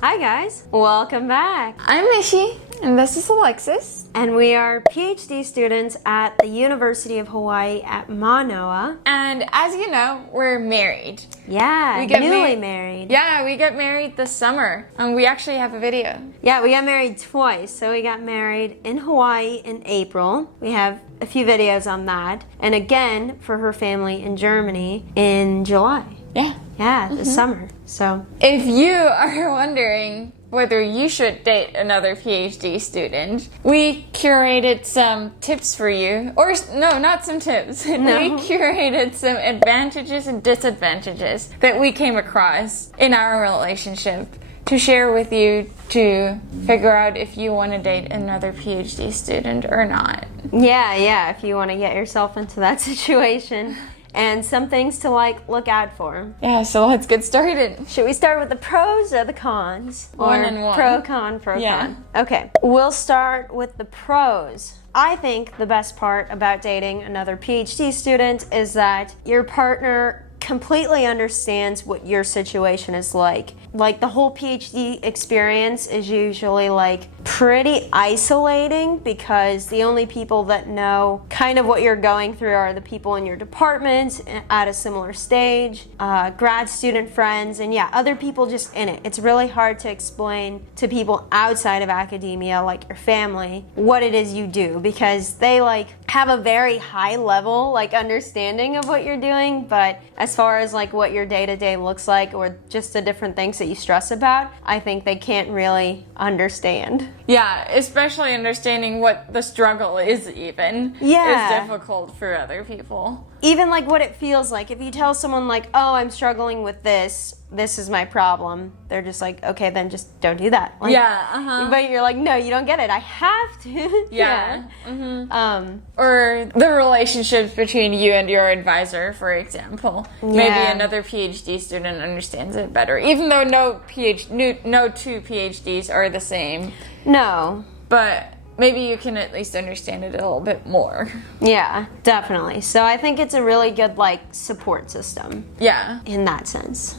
Hi guys, welcome back. I'm Michi, and this is Alexus. And we are PhD students at the University of Hawaii at Mānoa. And as you know, we're married. Yeah, We get newly married. Yeah, we get married this summer. And we actually have a video. Yeah, we got married twice. So we got married in Hawaii in April. We have a few videos on that. And again, for her family in Germany in July. Yeah. This summer. So If you are wondering whether you should date another PhD student, we curated some tips for you. Or, no, not some tips. We curated some advantages and disadvantages that we came across in our relationship to share with you to figure out if you want to date another PhD student or not. yeah, if you want to get yourself into that situation. And some things to look out for. Yeah, so let's get started. Should we start with the pros or the cons? One and one. Pro, con. Okay, we'll start with the pros. I think the best part about dating another PhD student is that your partner completely understands what your situation is like. Like, the whole PhD experience is usually pretty isolating because the only people that know kind of what you're going through are the people in your department at a similar stage, grad student friends, and other people just in it. It's really hard to explain to people outside of academia, like your family, what it is you do because they have a very high level understanding of what you're doing, but as far as what your day-to-day looks like or just the different things that you stress about, I think they can't really understand. Yeah, especially understanding what the struggle is even is difficult for other people. Even what it feels like. If you tell someone oh, I'm struggling with this is my problem, they're just okay, then just don't do that. But you're no, you don't get it. I have to. Yeah. Or the relationships between you and your advisor, for example. Maybe another PhD student understands it better, even though no two PhDs are the same. No. But maybe you can at least understand it a little bit more. Yeah, definitely. So I think it's a really good support system. Yeah. In that sense.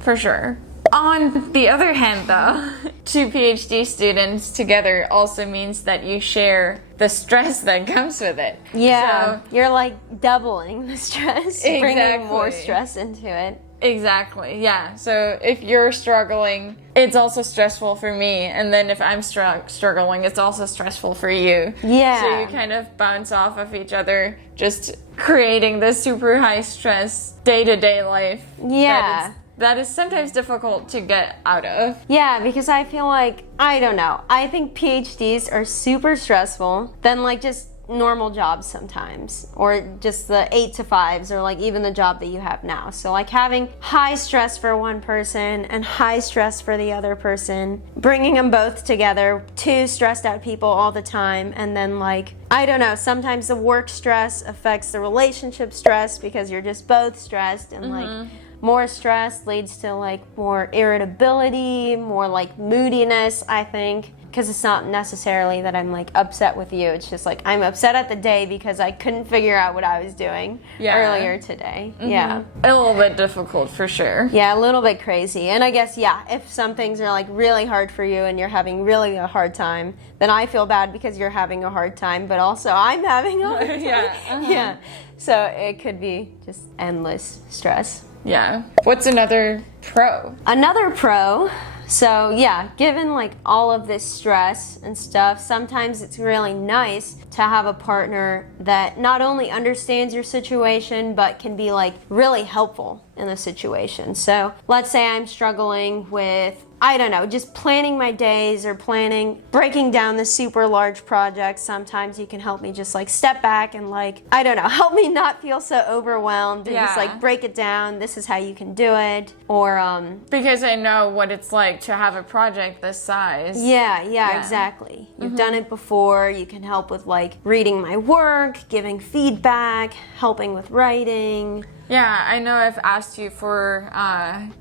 For sure. On the other hand, though, two PhD students together also means that you share the stress that comes with it. Yeah, so, you're doubling the stress, bringing more Exactly. stress into it. Exactly, yeah. So if you're struggling, it's also stressful for me. And then if I'm struggling, it's also stressful for you. Yeah. So you kind of bounce off of each other, just creating this super high stress day-to-day life. Yeah. That is sometimes difficult to get out of. Yeah, because I feel I don't know. I think PhDs are super stressful than just normal jobs sometimes, or just the 8 to 5s, or even the job that you have now. So having high stress for one person and high stress for the other person, bringing them both together, two stressed out people all the time, and then I don't know, sometimes the work stress affects the relationship stress because you're just both stressed, and more stress leads to more irritability, more moodiness, I think. Because it's not necessarily that I'm upset with you. It's just I'm upset at the day because I couldn't figure out what I was doing earlier today. Yeah. A little bit difficult for sure. Yeah, a little bit crazy. And I guess, if some things are really hard for you and you're having really a hard time, then I feel bad because you're having a hard time, but also I'm having a hard time. Yeah. So it could be just endless stress. Yeah. What's another pro? Another pro, so given all of this stress and stuff, sometimes it's really nice to have a partner that not only understands your situation, but can be really helpful in the situation. So let's say I'm struggling with, I don't know, just planning my days or breaking down the super large projects. Sometimes you can help me just step back and I don't know, help me not feel so overwhelmed and just break it down. This is how you can do it. Or because I know what it's like to have a project this size. Yeah, exactly. You've done it before. You can help with reading my work, giving feedback, helping with writing. Yeah, I know I've asked you for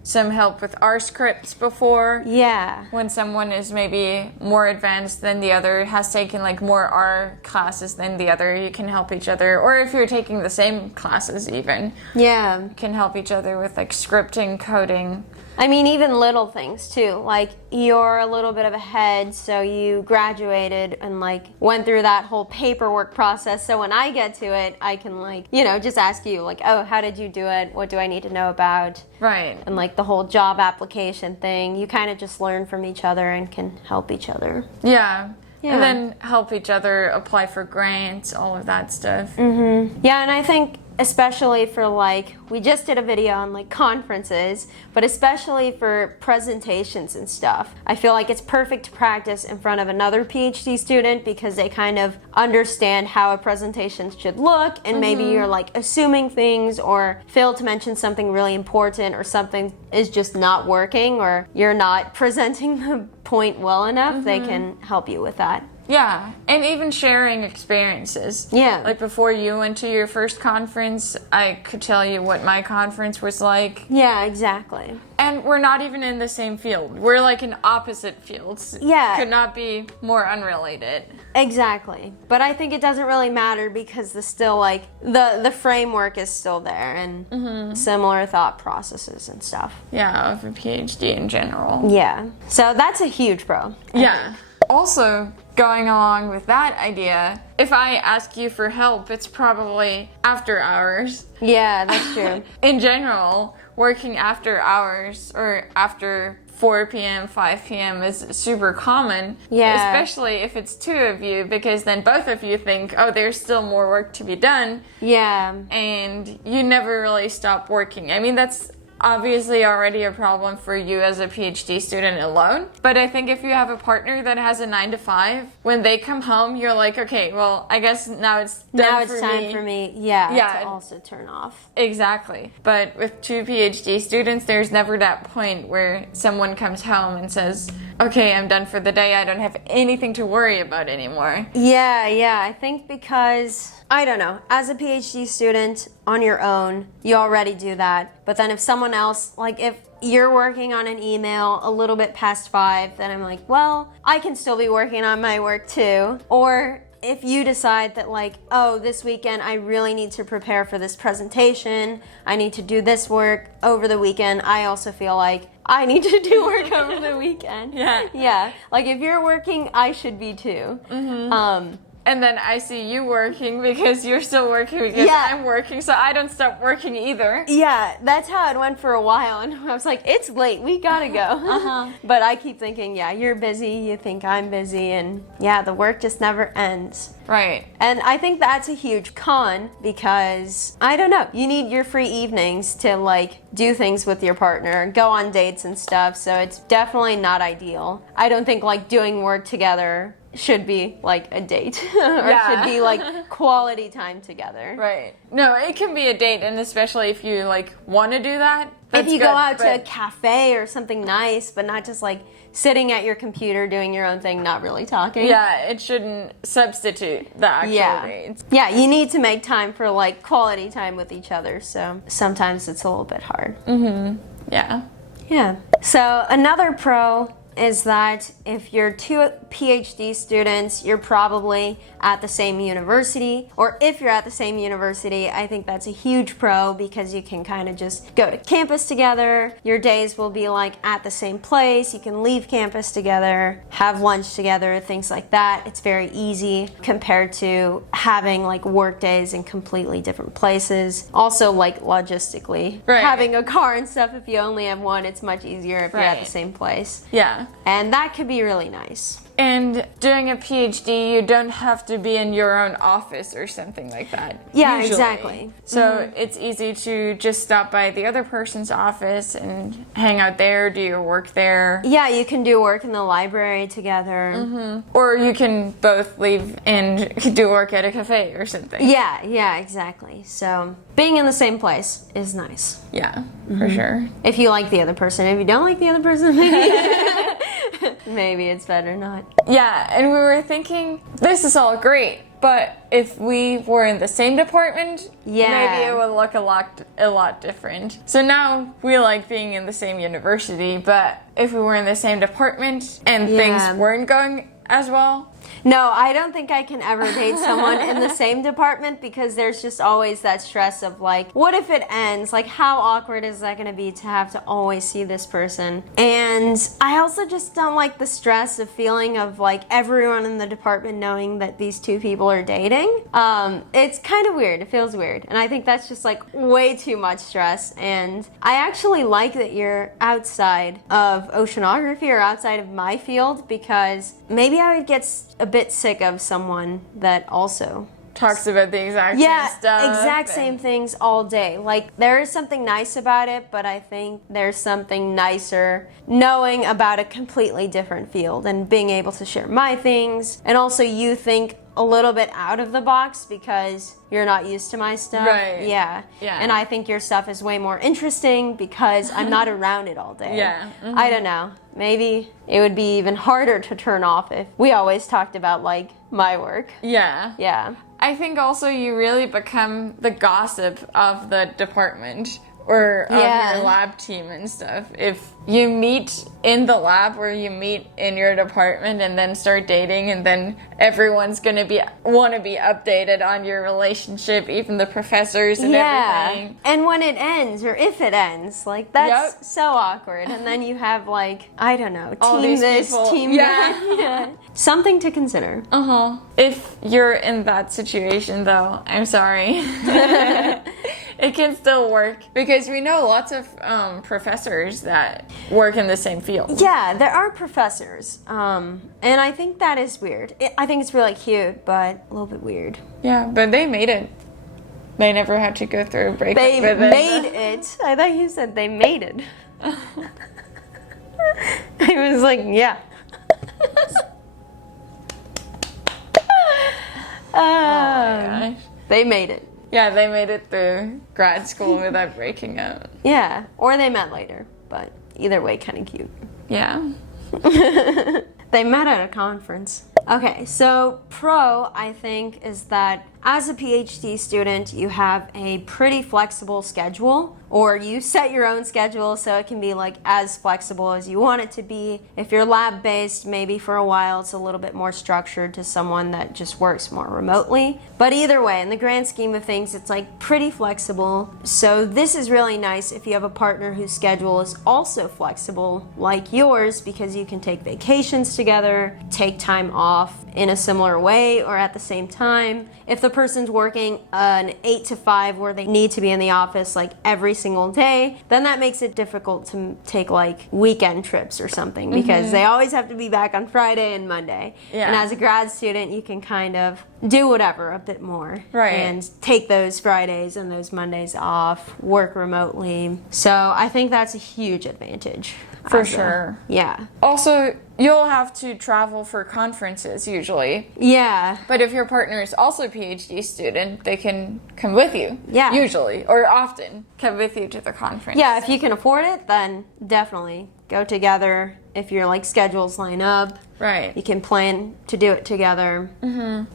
some help with R scripts before. Yeah. When someone is maybe more advanced than the other, has taken more R classes than the other, you can help each other. Or if you're taking the same classes even. Yeah. You can help each other with scripting, coding. I mean, even little things too. Like, you're a little bit of ahead, so you graduated and like went through that whole paperwork process. So when I get to it, I can like, you know, just ask you like, oh, how did you do it? What do I need to know about? Right. And like the whole job application thing, you kind of just learn from each other and can help each other. Yeah. Yeah. And then help each other apply for grants, all of that stuff. Mm-hmm. Yeah, and I think especially for like, we just did a video on like conferences, but especially for presentations and stuff, I feel like it's perfect to practice in front of another PhD student because they kind of understand how a presentation should look, and maybe you're like assuming things or fail to mention something really important, or something is just not working, or you're not presenting the point well enough. They can help you with that. Yeah, and even sharing experiences. Yeah. Like before you went to your first conference, I could tell you what my conference was like. Yeah, exactly. And we're not even in the same field. We're like in opposite fields. Yeah. Could not be more unrelated. Exactly. But I think it doesn't really matter because the framework is still there, and similar thought processes and stuff. Yeah, of a PhD in general. Yeah. So that's a huge pro. Yeah. Also, going along with that idea, if I ask you for help, it's probably after hours. Yeah, that's true. In general, working after hours or after 4 p.m., 5 p.m. is super common. Yeah. Especially if it's two of you, because then both of you think, oh, there's still more work to be done. Yeah. And you never really stop working. I mean, that's obviously already a problem for you as a PhD student alone. But I think if you have a partner that has a 9 to 5, when they come home, you're like, okay, well, I guess now it's time for me. Yeah, to also turn off. Exactly. But with two PhD students, there's never that point where someone comes home and says, okay, I'm done for the day. I don't have anything to worry about anymore. Yeah. I think because, I don't know, as a PhD student on your own, you already do that. But then if someone else, like if you're working on an email a little bit past 5, then I'm like, well, I can still be working on my work too. Or if you decide that like, oh, this weekend I really need to prepare for this presentation, I need to do this work over the weekend, I also feel like I need to do work over the weekend. Yeah. Like if you're working, I should be too. And then I see you working because you're still working because I'm working, so I don't stop working either. Yeah, that's how it went for a while, and I was like, it's late, we gotta go. But I keep thinking, yeah, you're busy, you think I'm busy, and yeah, the work just never ends. Right. And I think that's a huge con because, I don't know, you need your free evenings to like do things with your partner, go on dates and stuff, so it's definitely not ideal. I don't think like doing work together should be like a date or should be like quality time together. Right. No, it can be a date, and especially if you like want to do that. If you go out to a cafe or something nice, but not just like sitting at your computer doing your own thing, not really talking. Yeah, it shouldn't substitute the actual dates. Yeah, you need to make time for like quality time with each other, so sometimes it's a little bit hard. Yeah. So another pro is that if you're two PhD students, you're probably at the same university, or if you're at the same university, I think that's a huge pro because you can kind of just go to campus together. Your days will be like at the same place. You can leave campus together, have lunch together, things like that. It's very easy compared to having like work days in completely different places. Also like logistically, having a car and stuff, if you only have one, it's much easier if you're at the same place. Yeah. And that could be really nice. And doing a PhD, you don't have to be in your own office or something like that. Yeah, usually. exactly. So it's easy to just stop by the other person's office and hang out there, do your work there. Yeah, you can do work in the library together. Or you can both leave and do work at a cafe or something. Yeah, exactly. So being in the same place is nice. Yeah, for sure. If you like the other person. If you don't like the other person, maybe it's better not. Yeah, and we were thinking, this is all great, but if we were in the same department, maybe it would look a lot different. So now we like being in the same university, but if we were in the same department and things weren't going as well, No, I don't think I can ever date someone in the same department because there's just always that stress of like, what if it ends? Like, how awkward is that going to be to have to always see this person? And I also just don't like the stress of feeling of like everyone in the department knowing that these two people are dating. It's kind of weird. It feels weird. And I think that's just like way too much stress. And I actually like that you're outside of oceanography or outside of my field because maybe I would get a bit sick of someone that also talks about the exact same stuff. Exact same things all day. Like, there is something nice about it, but I think there's something nicer knowing about a completely different field and being able to share my things. And also you think a little bit out of the box because you're not used to my stuff. Right. Yeah. And I think your stuff is way more interesting because I'm not around it all day. Yeah. Mm-hmm. I don't know. Maybe it would be even harder to turn off if we always talked about like my work. Yeah. Yeah. I think also you really become the gossip of the department or of your lab team and stuff. If you meet in the lab or you meet in your department and then start dating, and then everyone's gonna want to be updated on your relationship, even the professors and everything. And when it ends, or if it ends, like that's so awkward. And then you have like, I don't know, all team these this, people. team that. Something to consider. If you're in that situation though, I'm sorry. It can still work because we know lots of professors that work in the same field. Yeah, there are professors, and I think that is weird. I think it's really cute, but a little bit weird. Yeah, but they made it. They never had to go through a breakup. They made it. I thought you said they made it. I was like, yeah. Oh my gosh. They made it. Yeah, they made it through grad school without breaking up. Yeah, or they met later, but either way, kind of cute. Yeah. They met at a conference. Okay, so pro, I think, is that as a PhD student, you have a pretty flexible schedule, or you set your own schedule so it can be like as flexible as you want it to be. If you're lab-based, maybe for a while it's a little bit more structured to someone that just works more remotely. But either way, in the grand scheme of things, it's like pretty flexible. So this is really nice if you have a partner whose schedule is also flexible like yours, because you can take vacations together, take time off in a similar way or at the same time. If the person's working an 8 to 5 where they need to be in the office like every single day, then that makes it difficult to take like weekend trips or something because they always have to be back on Friday and Monday. Yeah. And as a grad student, you can kind of do whatever a bit more. Right. And take those Fridays and those Mondays off, work remotely. So I think that's a huge advantage. For sure. Yeah. Also, you'll have to travel for conferences usually. Yeah. But if your partner is also a PhD student, they can come with you. Yeah. Usually, or often, come with you to the conference. Yeah, if you can afford it, then definitely go together. If your like schedules line up, right, you can plan to do it together.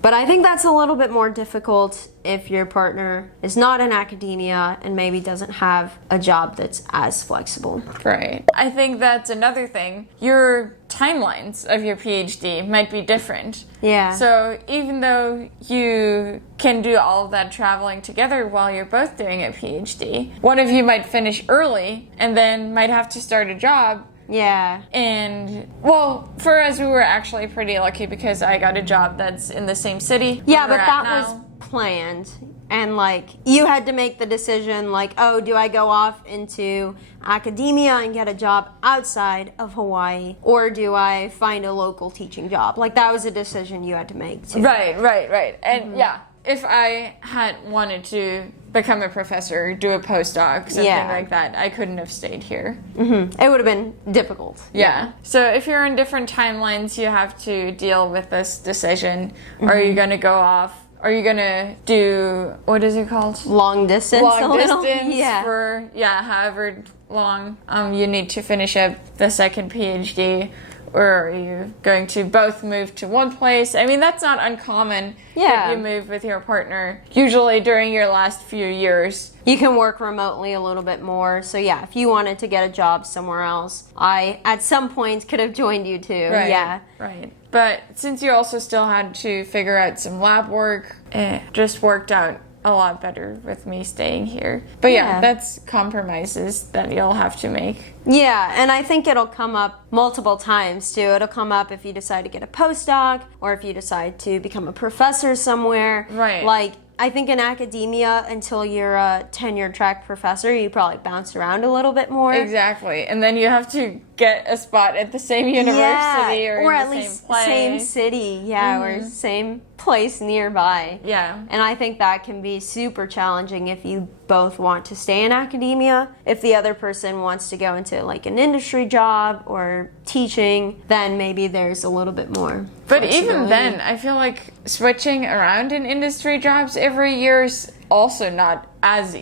But I think that's a little bit more difficult if your partner is not in academia and maybe doesn't have a job that's as flexible. Right. I think that's another thing. Your timelines of your PhD might be different. Yeah. So even though you can do all of that traveling together while you're both doing a PhD, one of you might finish early and then might have to start a job. Yeah. And, well, for us, we were actually pretty lucky because I got a job that's in the same city. Yeah, but that was planned. And, like, you had to make the decision, like, oh, do I go off into academia and get a job outside of Hawaii, or do I find a local teaching job? Like, that was a decision you had to make, too. Right. And, yeah, if I had wanted to become a professor, do a postdoc, something like that, I couldn't have stayed here. It would have been difficult. Yeah. So if you're in different timelines, you have to deal with this decision. Are you going to go off? Are you going to do, what is it called? Long distance. Long distance for, however long you need to finish up the second PhD. Or are you going to both move to one place? I mean, that's not uncommon Yeah. if you move with your partner, usually during your last few years. You can work remotely a little bit more. So yeah, if you wanted to get a job somewhere else, I at some point could have joined you too. Right. Yeah. Right. But since you also still had to figure out some lab work, it just worked out a lot better with me staying here. But yeah, that's compromises that you'll have to make. Yeah, and I think it'll come up multiple times too. It'll come up if you decide to get a postdoc or if you decide to become a professor somewhere. Right. Like, I think in academia, until you're a tenure track professor, you probably bounce around a little bit more. Exactly. And then you have to get a spot at the same university or in at the least same place. same city, or same place nearby. Yeah. And I think that can be super challenging if you both want to stay in academia. If the other person wants to go into like an industry job or teaching, then maybe there's a little bit more. But even then, I feel like switching around in industry jobs every year is also not that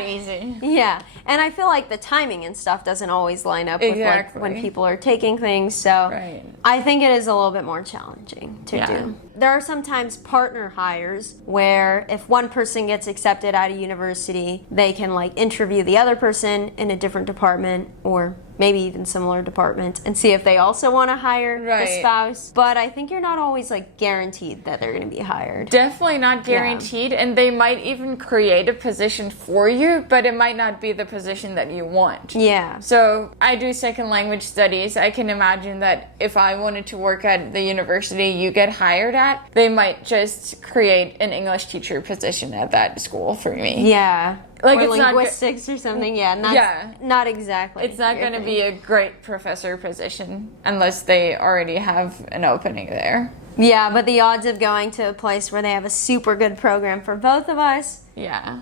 easy. Yeah, and I feel like the timing and stuff doesn't always line up with like when people are taking things, so I think it is a little bit more challenging to do. There are sometimes partner hires where if one person gets accepted at a university, they can like interview the other person in a different department or maybe even similar department and see if they also want to hire the spouse. But I think you're not always like guaranteed that they're going to be hired. Definitely not guaranteed, and they might even create a position for you, but it might not be the position that you want. Yeah. So I do second language studies. I can imagine that if I wanted to work at the university you get hired at, they might just create an English teacher position at that school for me. Yeah. Like or it's linguistics or something, not exactly. It's not going to be a great professor position unless they already have an opening there. Yeah, but the odds of going to a place where they have a super good program for both of us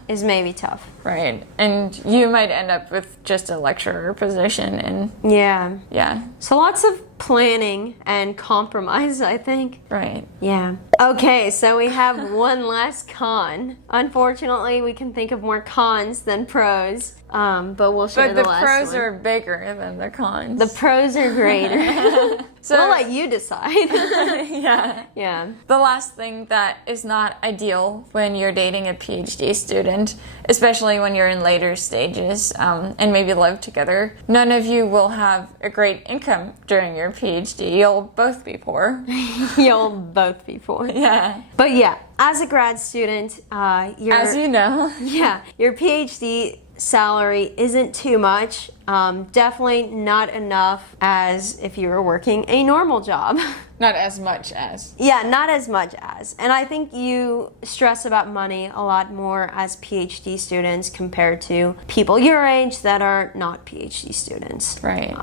is maybe tough. Right. And you might end up with just a lecturer position and yeah. So lots of planning and compromise, I think. Right. Yeah. Okay, so we have one last con. Unfortunately, we can think of more cons than pros, but we'll share the last one. But the pros are bigger than the cons. The pros are greater. So we'll let you decide. Yeah. The last thing that is not ideal when you're dating a PhD student, especially when you're in later stages and maybe live together, none of you will have a great income during your PhD. You'll both be poor. You'll both be poor. Yeah. But yeah, as a grad student, as you know, your PhD salary isn't too much. Definitely not enough as if you were working a normal job. Not as much as. Yeah, not as much as. And I think you stress about money a lot more as PhD students compared to people your age that are not PhD students. Right.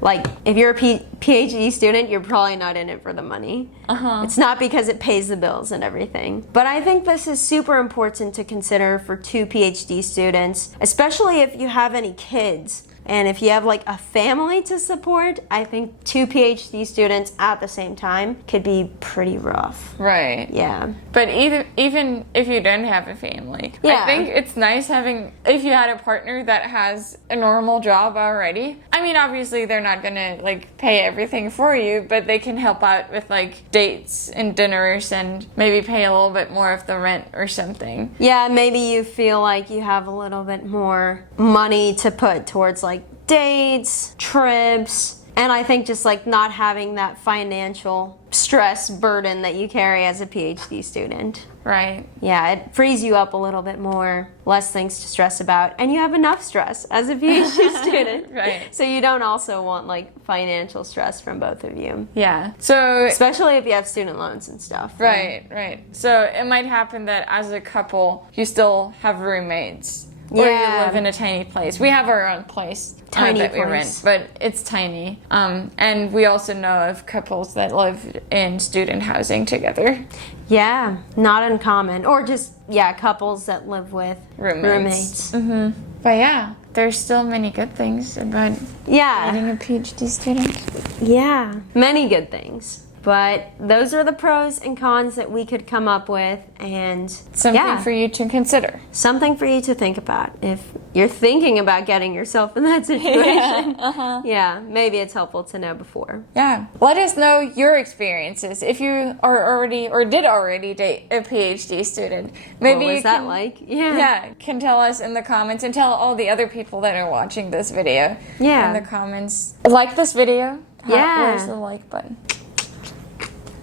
Like, if you're a PhD student, you're probably not in it for the money. It's not because it pays the bills and everything. But I think this is super important to consider for two PhD students, especially if you have any kids. And if you have like a family to support, I think two PhD students at the same time could be pretty rough. Right. Yeah. But even if you don't have a family, I think it's nice having, if you had a partner that has a normal job already. I mean, obviously they're not gonna like pay everything for you, but they can help out with like dates and dinners and maybe pay a little bit more of the rent or something. Yeah, maybe you feel like you have a little bit more money to put towards like dates, trips, and I think just like not having that financial stress burden that you carry as a PhD student. Right. Yeah, it frees you up a little bit more, less things to stress about, and you have enough stress as a PhD student. Right. So you don't also want like financial stress from both of you. Yeah. So especially if you have student loans and stuff. Right. So it might happen that as a couple, you still have roommates. Or you live in a tiny place. We have our own place that we rent, but it's tiny. And we also know of couples that live in student housing together. Yeah, not uncommon. Or just, couples that live with roommates. Mm-hmm. But yeah, there's still many good things about dating a PhD student. Yeah, many good things. But those are the pros and cons that we could come up with, and Something for you to consider. Something for you to think about if you're thinking about getting yourself in that situation. Yeah, maybe it's helpful to know before. Yeah. Let us know your experiences if you are already or did already date a PhD student. Maybe What was you that can, like? Yeah, can tell us in the comments and tell all the other people that are watching this video Yeah. in the comments. Like this video. Yeah. Where's the like button?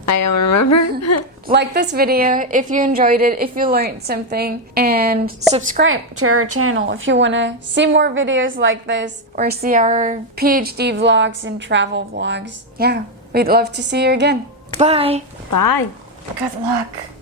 I don't remember. Like this video if you enjoyed it, if you learned something, and subscribe to our channel if you want to see more videos like this or see our PhD vlogs and travel vlogs. Yeah, we'd love to see you again. Bye. Bye. Good luck.